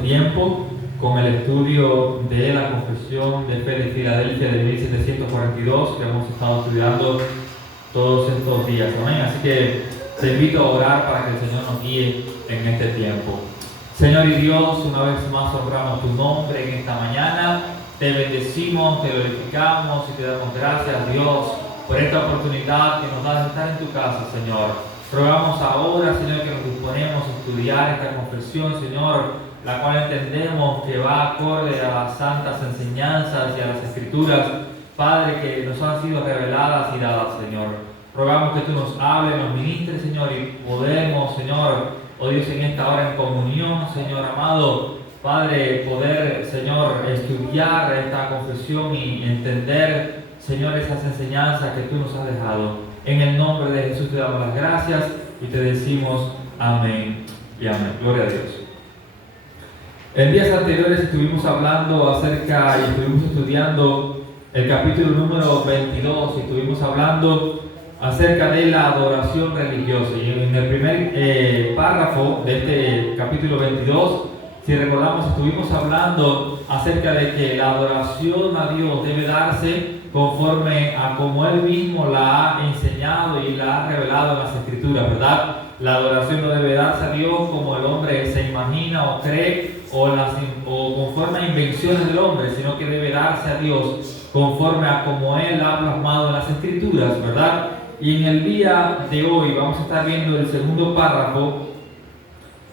Tiempo con el estudio de la Confesión de Fe de Filadelfia de 1742 que hemos estado estudiando todos estos días. Amén. Así que te invito a orar para que el Señor nos guíe en este tiempo. Señor y Dios, una vez más honramos tu nombre en esta mañana. Te bendecimos, te glorificamos y te damos gracias, Dios, por esta oportunidad que nos das de estar en tu casa, Señor. Rogamos ahora, Señor, que nos disponemos a estudiar esta confesión, Señor, la cual entendemos que va acorde a las santas enseñanzas y a las escrituras, Padre, que nos han sido reveladas y dadas, Señor. Rogamos que tú nos hables, nos ministres, Señor, y podemos, Señor, oh Dios, en esta hora en comunión, Señor amado, Padre, poder, Señor, estudiar esta confesión y entender, Señor, esas enseñanzas que tú nos has dejado. En el nombre de Jesús te damos las gracias y te decimos amén y amén. Gloria a Dios. En días anteriores estuvimos hablando acerca y estuvimos estudiando el capítulo número 22 y estuvimos hablando acerca de la adoración religiosa. Y en el primer párrafo de este capítulo 22, si recordamos, estuvimos hablando acerca de que la adoración a Dios debe darse conforme a como Él mismo la ha enseñado y la ha revelado en las Escrituras, ¿verdad? La adoración no debe darse a Dios como el hombre se imagina o cree o conforme a invenciones del hombre, sino que debe darse a Dios conforme a como Él ha plasmado en las Escrituras, ¿verdad? Y en el día de hoy vamos a estar viendo el segundo párrafo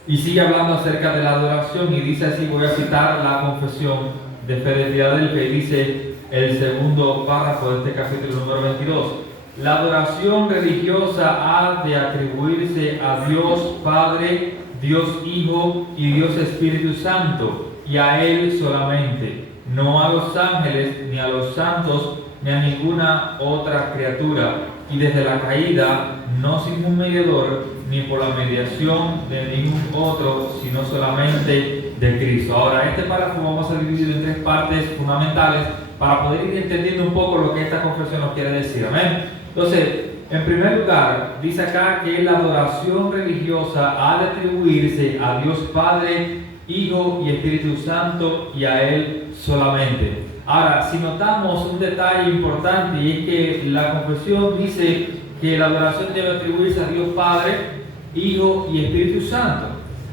y sigue hablando acerca de la adoración y dice así, voy a citar la confesión de Fe de Filadelfia y dice el segundo párrafo de este capítulo número 22. La adoración religiosa ha de atribuirse a Dios Padre, Dios Hijo y Dios Espíritu Santo, y a Él solamente, no a los ángeles, ni a los santos, ni a ninguna otra criatura, y desde la caída, no sin un mediador, ni por la mediación de ningún otro, sino solamente de Cristo. Ahora, este párrafo vamos a dividirlo en tres partes fundamentales para poder ir entendiendo un poco lo que esta confesión nos quiere decir. Amén. Entonces, en primer lugar, dice acá que la adoración religiosa ha de atribuirse a Dios Padre, Hijo y Espíritu Santo y a Él solamente. Ahora, si notamos un detalle importante, y es que la confesión dice que la adoración debe atribuirse a Dios Padre, Hijo y Espíritu Santo.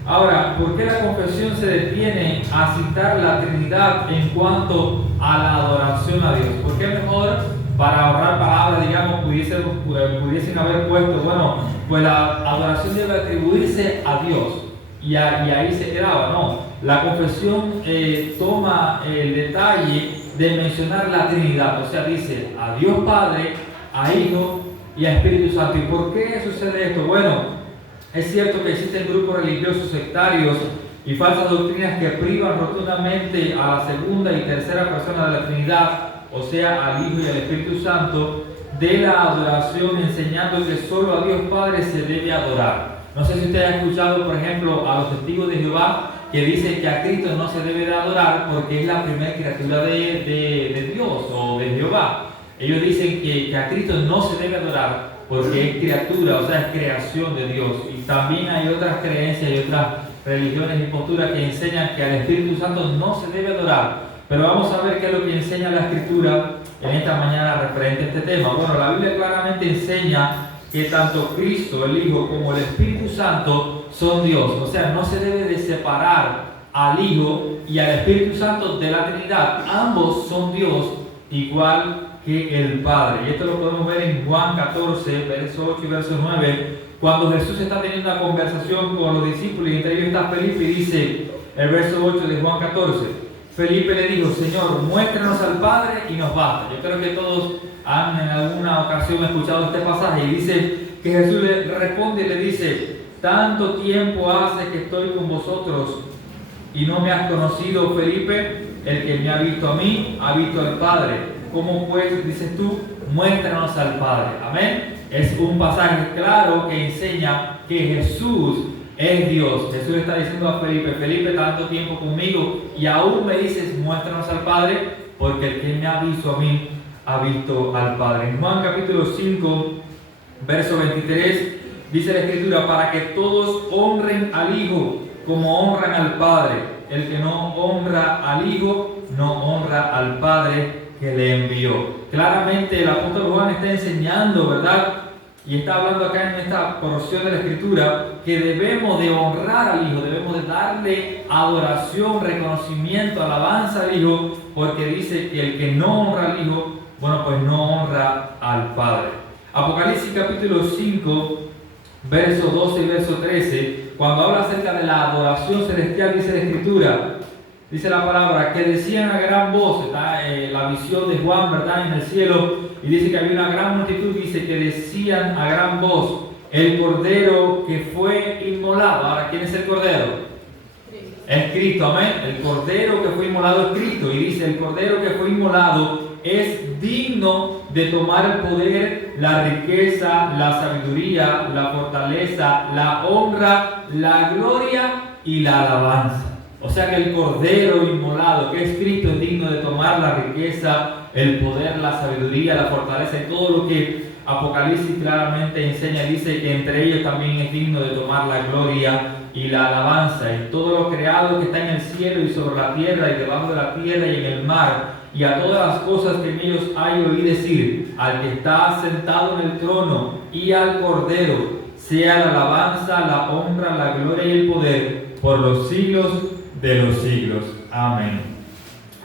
Ahora, ¿por qué la confesión se detiene a citar la Trinidad en cuanto a la adoración a Dios? ¿Por qué mejor, para ahorrar palabras, digamos, pudiesen haber puesto, bueno, pues la adoración debe atribuirse a Dios y ahí se quedaba? No, la confesión toma el detalle de mencionar la Trinidad, o sea, dice a Dios Padre, a Hijo y a Espíritu Santo. ¿Y por qué sucede esto? Bueno, es cierto que existen grupos religiosos sectarios y falsas doctrinas que privan rotundamente a la segunda y tercera persona de la Trinidad, o sea, al Hijo y al Espíritu Santo, de la adoración, enseñando que solo a Dios Padre se debe adorar. No sé si usted ha escuchado, por ejemplo, a los testigos de Jehová que dicen que a Cristo no se debe de adorar porque es la primera criatura de Dios o de Jehová. Ellos dicen que a Cristo no se debe adorar porque es criatura, o sea, es creación de Dios. Y también hay otras creencias y otras religiones y posturas que enseñan que al Espíritu Santo no se debe adorar. Pero vamos a ver qué es lo que enseña la Escritura en esta mañana referente a este tema. Bueno, la Biblia claramente enseña que tanto Cristo, el Hijo, como el Espíritu Santo son Dios. O sea, no se debe de separar al Hijo y al Espíritu Santo de la Trinidad. Ambos son Dios, igual que el Padre. Y esto lo podemos ver en Juan 14, verso 8 y verso 9, cuando Jesús está teniendo una conversación con los discípulos y entre ellos está Felipe y dice, el verso 8 de Juan 14, Felipe le dijo, Señor, muéstranos al Padre y nos basta. Yo creo que todos han en alguna ocasión escuchado este pasaje y dice que Jesús le responde y le dice, tanto tiempo hace que estoy con vosotros y no me has conocido, Felipe, el que me ha visto a mí, ha visto al Padre. ¿Cómo pues, dices tú, muéstranos al Padre? Amén. Es un pasaje claro que enseña que Jesús es Dios. Jesús está diciendo a Felipe, Felipe, tanto tiempo conmigo y aún me dices, muéstranos al Padre, porque el que me ha visto a mí, ha visto al Padre. En Juan capítulo 5, verso 23, dice la Escritura, para que todos honren al Hijo como honran al Padre. El que no honra al Hijo, no honra al Padre que le envió. Claramente el apóstol Juan está enseñando, ¿verdad? Y está hablando acá en esta porción de la Escritura que debemos de honrar al Hijo, debemos de darle adoración, reconocimiento, alabanza al Hijo, porque dice que el que no honra al Hijo, bueno, pues no honra al Padre. Apocalipsis capítulo 5, verso 12 y verso 13, cuando habla acerca de la adoración celestial, dice la Escritura, dice la palabra, que decían a gran voz, está la visión de Juan, ¿verdad?, en el cielo, y dice que había una gran multitud, dice que decían a gran voz, el Cordero que fue inmolado. Ahora, ¿quién es el Cordero? Es Cristo, amén. El Cordero que fue inmolado es Cristo, y dice, el Cordero que fue inmolado es digno de tomar el poder, la riqueza, la sabiduría, la fortaleza, la honra, la gloria y la alabanza. O sea que el Cordero inmolado, que es Cristo, es digno de tomar la riqueza, el poder, la sabiduría, la fortaleza y todo lo que Apocalipsis claramente enseña. Dice que entre ellos también es digno de tomar la gloria y la alabanza. Y todo lo creado que está en el cielo y sobre la tierra y debajo de la tierra y en el mar, y a todas las cosas que en ellos hay, oí decir, al que está sentado en el trono y al Cordero, sea la alabanza, la honra, la gloria y el poder por los siglos de los siglos. Amén.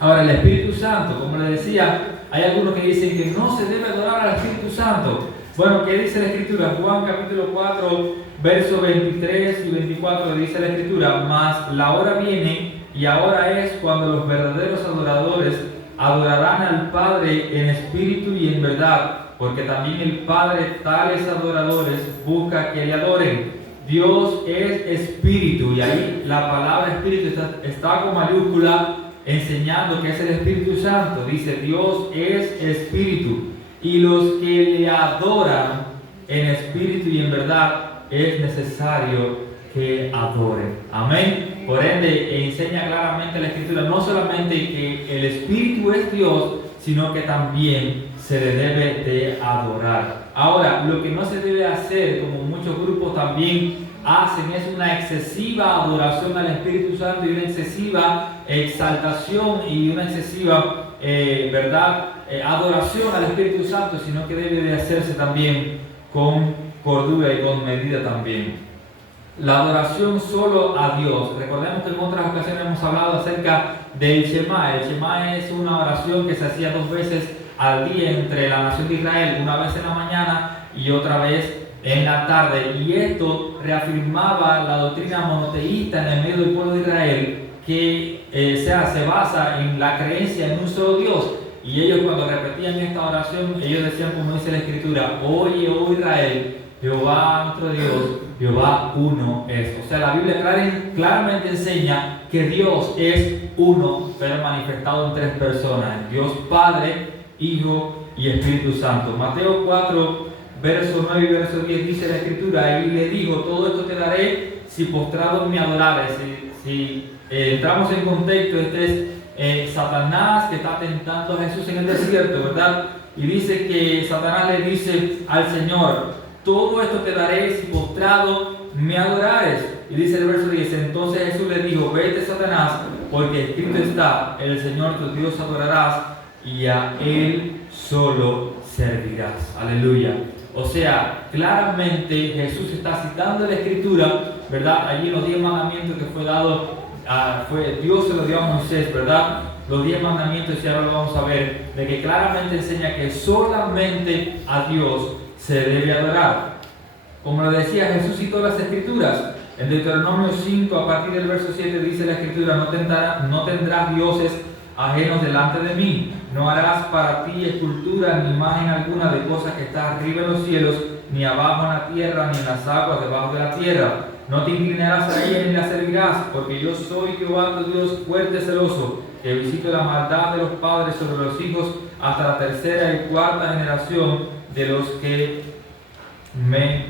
Ahora, el Espíritu Santo, como les decía, hay algunos que dicen que no se debe adorar al Espíritu Santo. Bueno, ¿qué dice la Escritura? Juan capítulo 4, versos 23 y 24, dice la Escritura, mas la hora viene y ahora es cuando los verdaderos adoradores adorarán al Padre en espíritu y en verdad, porque también el Padre tales adoradores busca que le adoren. Dios es espíritu, y ahí la palabra espíritu está con mayúscula, enseñando que es el Espíritu Santo. Dice, Dios es espíritu, y los que le adoran en espíritu y en verdad es necesario que adoren. Amén. Por ende, enseña claramente la Escritura no solamente que el Espíritu es Dios, sino que también se le debe de adorar. Ahora, lo que no se debe hacer, como muchos grupos también hacen, es una excesiva adoración al Espíritu Santo y una excesiva exaltación y una excesiva adoración al Espíritu Santo, sino que debe de hacerse también con cordura y con medida también. La adoración solo a Dios. Recordemos que en otras ocasiones hemos hablado acerca del Shema. El Shema es una oración que se hacía 2 veces al día entre la nación de Israel, una vez en la mañana y otra vez en la tarde. Y esto reafirmaba la doctrina monoteísta en el medio del pueblo de Israel, que se basa en la creencia en un solo Dios. Y ellos, cuando repetían esta oración, ellos decían, como dice la Escritura, oye, oh Israel, Jehová nuestro Dios, Jehová uno es. O sea, la Biblia claramente enseña que Dios es uno, pero manifestado en 3 personas: Dios Padre, Hijo y Espíritu Santo. Mateo 4, verso 9 y verso 10 dice la Escritura, y le dijo, todo esto te daré si postrado me adorares. Si entramos en contexto, este es Satanás que está tentando a Jesús en el desierto, ¿verdad? Y dice que Satanás le dice al Señor, todo esto te daré si postrado me adorares. Y dice el verso 10, entonces Jesús le dijo, vete Satanás, porque escrito está, el Señor tu Dios adorarás y a Él solo servirás. Aleluya. O sea, claramente Jesús está citando la Escritura, ¿verdad? Allí los 10 mandamientos que fue dado, Dios se los dio a Moisés, ¿verdad? Los 10 mandamientos, y ahora lo vamos a ver, de que claramente enseña que solamente a Dios se debe adorar. Como lo decía, Jesús citó las Escrituras. En Deuteronomio 5, a partir del verso 7, dice la Escritura, no tendrás dioses ajenos delante de mí, no harás para ti escultura ni imagen alguna de cosas que está arriba en los cielos, ni abajo en la tierra, ni en las aguas debajo de la tierra. No te inclinarás a ella ni la servirás, porque yo soy Jehová tu Dios fuerte y celoso, que visito la maldad de los padres sobre los hijos hasta la 3ª y 4ª generación de los que me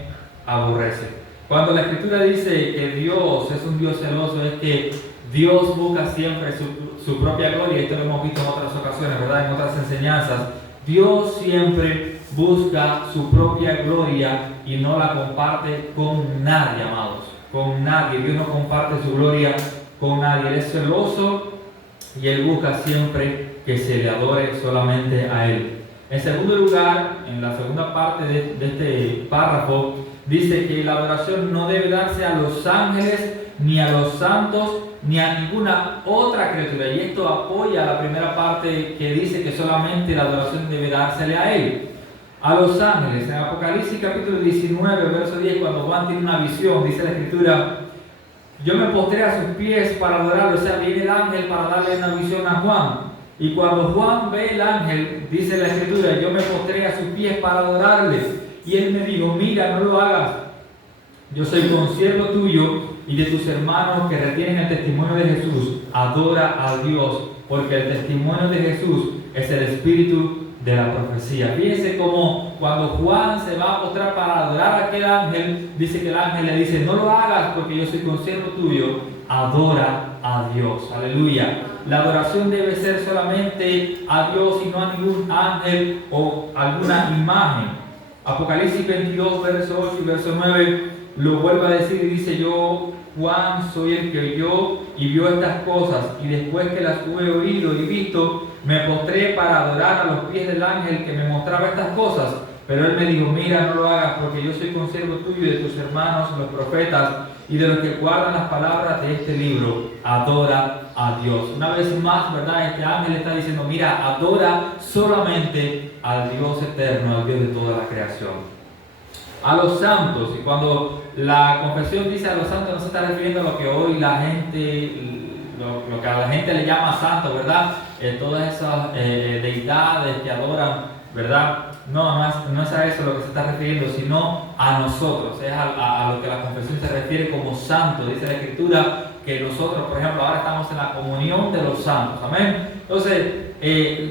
aborrecen. Cuando la Escritura dice que Dios es un Dios celoso, es que Dios busca siempre su propia gloria. Esto lo hemos visto en otras ocasiones, ¿verdad? En otras enseñanzas. Dios siempre busca su propia gloria y no la comparte con nadie, amados. Con nadie. Dios no comparte su gloria con nadie. Él es celoso y Él busca siempre que se le adore solamente a Él. En segundo lugar, en la segunda parte de este párrafo, dice que la adoración no debe darse a los ángeles, ni a los santos, ni a ninguna otra criatura. Y esto apoya la primera parte que dice que solamente la adoración debe dársele a Él. A los ángeles, en Apocalipsis capítulo 19, verso 10, cuando Juan tiene una visión, dice la Escritura: yo me postré a sus pies para adorarlo. O sea, viene el ángel para darle una visión a Juan. Y cuando Juan ve el ángel, dice la Escritura: yo me postré a sus pies para adorarle. Y él me dijo: mira, no lo hagas. Yo soy consiervo tuyo y de tus hermanos que retienen el testimonio de Jesús. Adora a Dios, porque el testimonio de Jesús es el espíritu de la profecía. Fíjense cómo cuando Juan se va a postrar para adorar a aquel ángel, dice que el ángel le dice: no lo hagas porque yo soy consiervo tuyo, adora a Dios. Aleluya. La adoración debe ser solamente a Dios y no a ningún ángel o alguna imagen. Apocalipsis 22, verso 8 y verso 9 lo vuelve a decir y dice: yo, Juan, soy el que oyó y vio estas cosas, y después que las hubo oído y visto, me postré para adorar a los pies del ángel que me mostraba estas cosas. Pero él me dijo: mira, no lo hagas, porque yo soy consiervo tuyo y de tus hermanos los profetas y de los que guardan las palabras de este libro. Adora a Dios. Una vez más, ¿verdad? Este ángel está diciendo: mira, adora solamente al Dios eterno, al Dios de toda la creación. A los santos, y cuando la confesión dice a los santos, no se está refiriendo a lo que hoy la gente, lo que a la gente le llama santo, ¿verdad? Todas esas deidades que adoran, ¿verdad? No es a eso lo que se está refiriendo, sino a nosotros, es a lo que la confesión se refiere como santo. Dice la Escritura que nosotros, por ejemplo, ahora estamos en la comunión de los santos, amén. Entonces,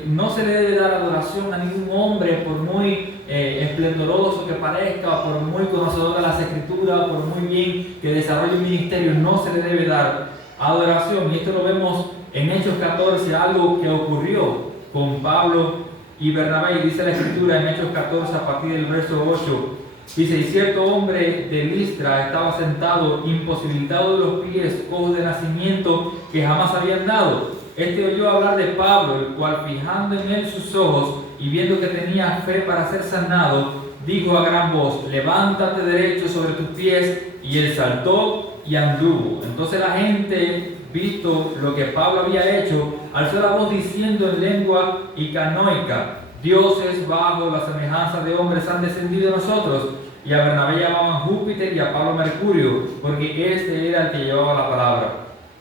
no se le debe dar adoración a ningún hombre, por muy esplendoroso que parezca, por muy conocedor de las Escrituras, por muy bien que desarrolle un ministerio, no se le debe dar adoración. Y esto lo vemos en Hechos 14, algo que ocurrió con Pablo y Bernabé. Y dice la Escritura en Hechos 14, a partir del verso 8, dice: y cierto hombre de Listra estaba sentado, imposibilitado de los pies, cojo de nacimiento, que jamás había andado. Este oyó hablar de Pablo, el cual, fijando en él sus ojos y viendo que tenía fe para ser sanado, dijo a gran voz: levántate derecho sobre tus pies. Y él saltó y anduvo. Entonces la gente, visto lo que Pablo había hecho, alzó la voz diciendo en lengua icanoica: dioses bajo la semejanza de hombres han descendido a nosotros. Y a Bernabé llamaban Júpiter y a Pablo Mercurio, porque este era el que llevaba la palabra.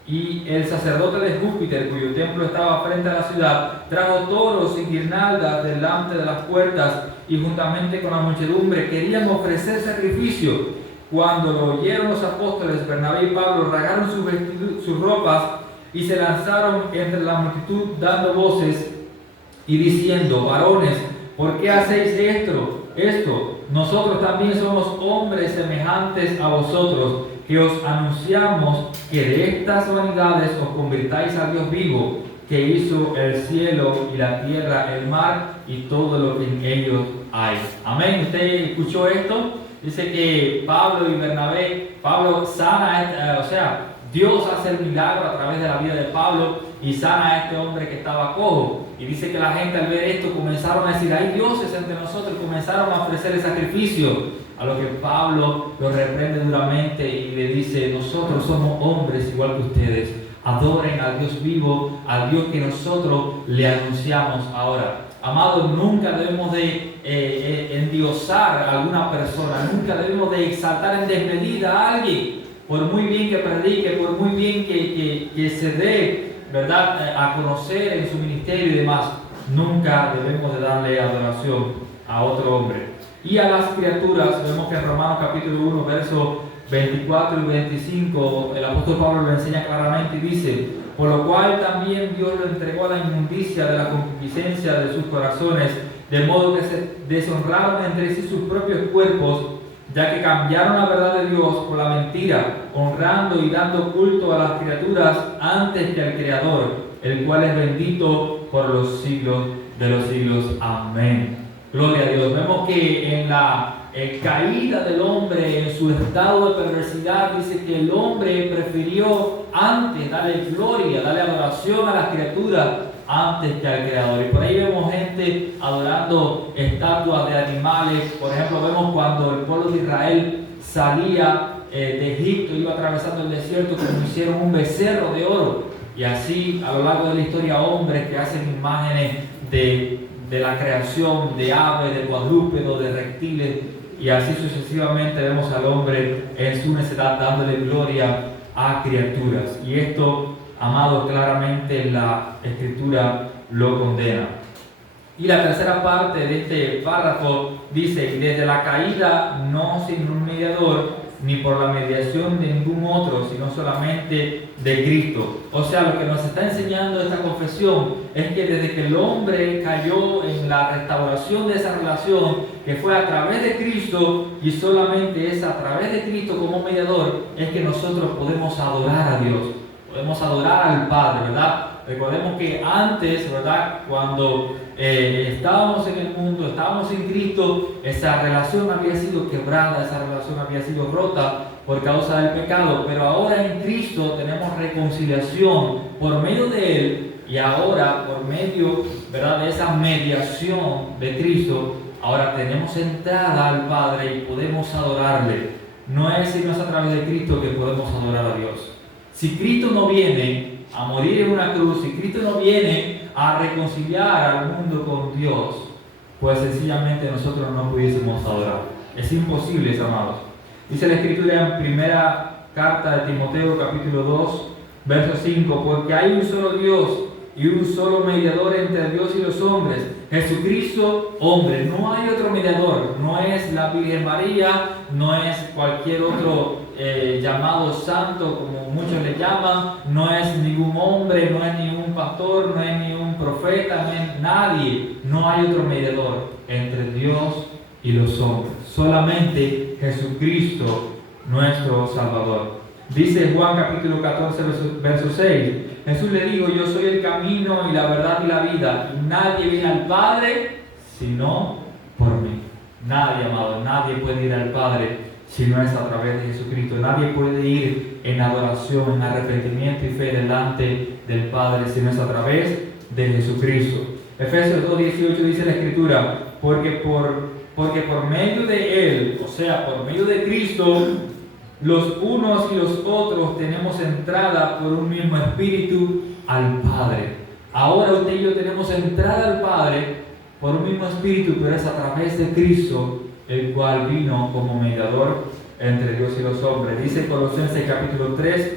Y el sacerdote de Júpiter, cuyo templo estaba frente a la ciudad, trajo toros y guirnaldas delante de las puertas, y juntamente con la muchedumbre querían ofrecer sacrificio. Cuando lo oyeron los apóstoles, Bernabé y Pablo rasgaron sus ropas y se lanzaron entre la multitud dando voces y diciendo: varones, ¿por qué hacéis esto? Nosotros también somos hombres semejantes a vosotros, que os anunciamos que de estas vanidades os convirtáis al Dios vivo, que hizo el cielo y la tierra, el mar y todo lo que en ellos hay. Amén. ¿Usted escuchó esto? Dice que Pablo y Bernabé, Pablo sana, Dios hace el milagro a través de la vida de Pablo y sana a este hombre que estaba cojo. Y dice que la gente, al ver esto, comenzaron a decir: hay dioses entre nosotros, y comenzaron a ofrecer el sacrificio. A lo que Pablo lo reprende duramente y le dice: nosotros somos hombres igual que ustedes, adoren al Dios vivo, al Dios que nosotros le anunciamos ahora. Amados, nunca debemos de endiosar a alguna persona, nunca debemos de exaltar en desmedida a alguien, por muy bien que predique, por muy bien que se dé, ¿verdad?, a conocer en su ministerio y demás. Nunca debemos de darle adoración a otro hombre. Y a las criaturas, vemos que en Romanos capítulo 1, versos 24 y 25, el apóstol Pablo lo enseña claramente y dice: por lo cual también Dios lo entregó a la inmundicia de la concupiscencia de sus corazones, de modo que se deshonraron entre sí sus propios cuerpos, ya que cambiaron la verdad de Dios por la mentira, honrando y dando culto a las criaturas antes que al Creador, el cual es bendito por los siglos de los siglos. Amén. Gloria a Dios. Vemos que en la caída del hombre en su estado de perversidad, dice que el hombre prefirió antes darle gloria, darle adoración a las criaturas antes que al Creador. Y por ahí vemos gente adorando estatuas de animales. Por ejemplo, vemos cuando el pueblo de Israel salía de Egipto, iba atravesando el desierto, como hicieron un becerro de oro. Y así, a lo largo de la historia, hombres que hacen imágenes de la creación, de aves, de cuadrúpedos, de reptiles, y así sucesivamente vemos al hombre en su necedad dándole gloria a criaturas. Y esto, amados, claramente la Escritura lo condena. Y la tercera parte de este párrafo dice: y desde la caída no sin un mediador, ni por la mediación de ningún otro, sino solamente de Cristo. O sea, lo que nos está enseñando esta confesión es que desde que el hombre cayó en la restauración de esa relación, que fue a través de Cristo, y solamente es a través de Cristo como mediador, es que nosotros podemos adorar a Dios, podemos adorar al Padre, ¿verdad? Recordemos que antes, ¿verdad?, cuando estábamos en el mundo, estábamos en Cristo, esa relación había sido quebrada, esa relación había sido rota por causa del pecado, pero ahora en Cristo tenemos reconciliación por medio de Él, y ahora por medio, ¿verdad?, de esa mediación de Cristo, ahora tenemos entrada al Padre y podemos adorarle. No es sino a través de Cristo que podemos adorar a Dios. Si Cristo no viene a morir en una cruz, si Cristo no viene a reconciliar al mundo con Dios, pues sencillamente nosotros no pudiésemos adorar. Es imposible, amados. Dice la Escritura en primera carta de Timoteo, capítulo 2, verso 5: porque hay un solo Dios y un solo mediador entre Dios y los hombres, Jesucristo hombre. No hay otro mediador, no es la Virgen María, no es cualquier otro llamado santo, como muchos le llaman, no es ningún hombre, no es ningún pastor, no es ningún profeta, no es nadie. No hay otro mediador entre Dios y los hombres, solamente Jesucristo, nuestro Salvador. Dice Juan capítulo 14, verso 6: Jesús le dijo: yo soy el camino y la verdad y la vida, y nadie viene al Padre sino por mí. Nadie, amado, nadie puede ir al Padre si no es a través de Jesucristo. Nadie puede ir en adoración, en arrepentimiento y fe delante del Padre si no es a través de Jesucristo. Efesios 2:18 dice la Escritura: porque por medio de Él, o sea, por medio de Cristo, los unos y los otros tenemos entrada por un mismo Espíritu al Padre. Ahora usted y yo tenemos entrada al Padre por un mismo Espíritu, pero es a través de Cristo, el cual vino como mediador entre Dios y los hombres. Dice Colosenses capítulo 3,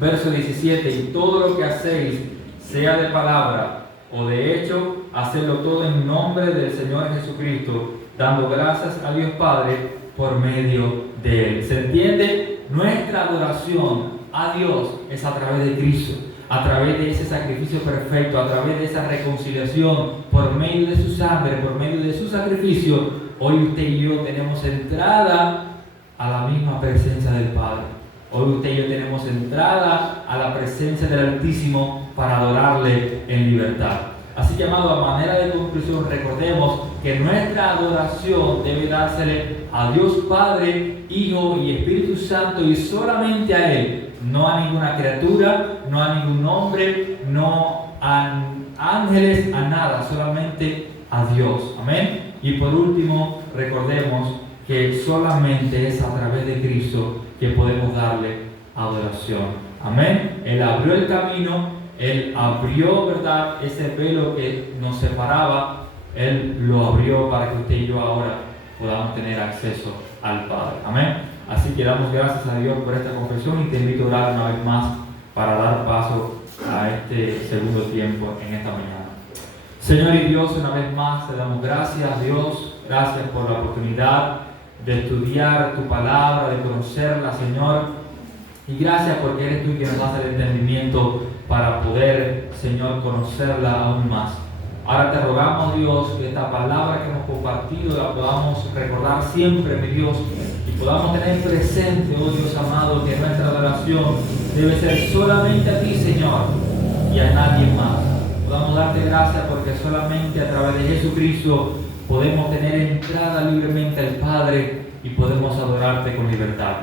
verso 17: y todo lo que hacéis, sea de palabra o de hecho, hacedlo todo en nombre del Señor Jesucristo, dando gracias a Dios Padre por medio de Él. ¿Se entiende? Nuestra adoración a Dios es a través de Cristo, a través de ese sacrificio perfecto, a través de esa reconciliación, por medio de su sangre, por medio de su sacrificio. Hoy usted y yo tenemos entrada a la misma presencia del Padre. Hoy usted y yo tenemos entrada a la presencia del Altísimo para adorarle en libertad. Así que, amado, a manera de conclusión, recordemos que nuestra adoración debe dársele a Dios Padre, Hijo y Espíritu Santo, y solamente a Él, no a ninguna criatura, no a ningún hombre, no a ángeles, a nada, solamente a Dios. Amén. Y por último, recordemos que solamente es a través de Cristo que podemos darle adoración. Amén. Él abrió el camino, Él abrió, ¿verdad?, ese velo que nos separaba. Él lo abrió para que usted y yo ahora podamos tener acceso al Padre. Amén. Así que damos gracias a Dios por esta confesión y te invito a orar una vez más para dar paso a este segundo tiempo en esta mañana. Señor y Dios, una vez más te damos gracias, Dios. Gracias por la oportunidad de estudiar tu palabra, de conocerla, Señor. Y gracias porque eres tú quien nos hace el entendimiento para poder, Señor, conocerla aún más. Ahora te rogamos, Dios, que esta palabra que hemos compartido la podamos recordar siempre, mi Dios, y podamos tener presente, oh Dios amado, que nuestra adoración debe ser solamente a ti, Señor, y a nadie más. Podamos darte gracias porque solamente a través de Jesucristo podemos tener entrada libremente al Padre y podemos adorarte con libertad.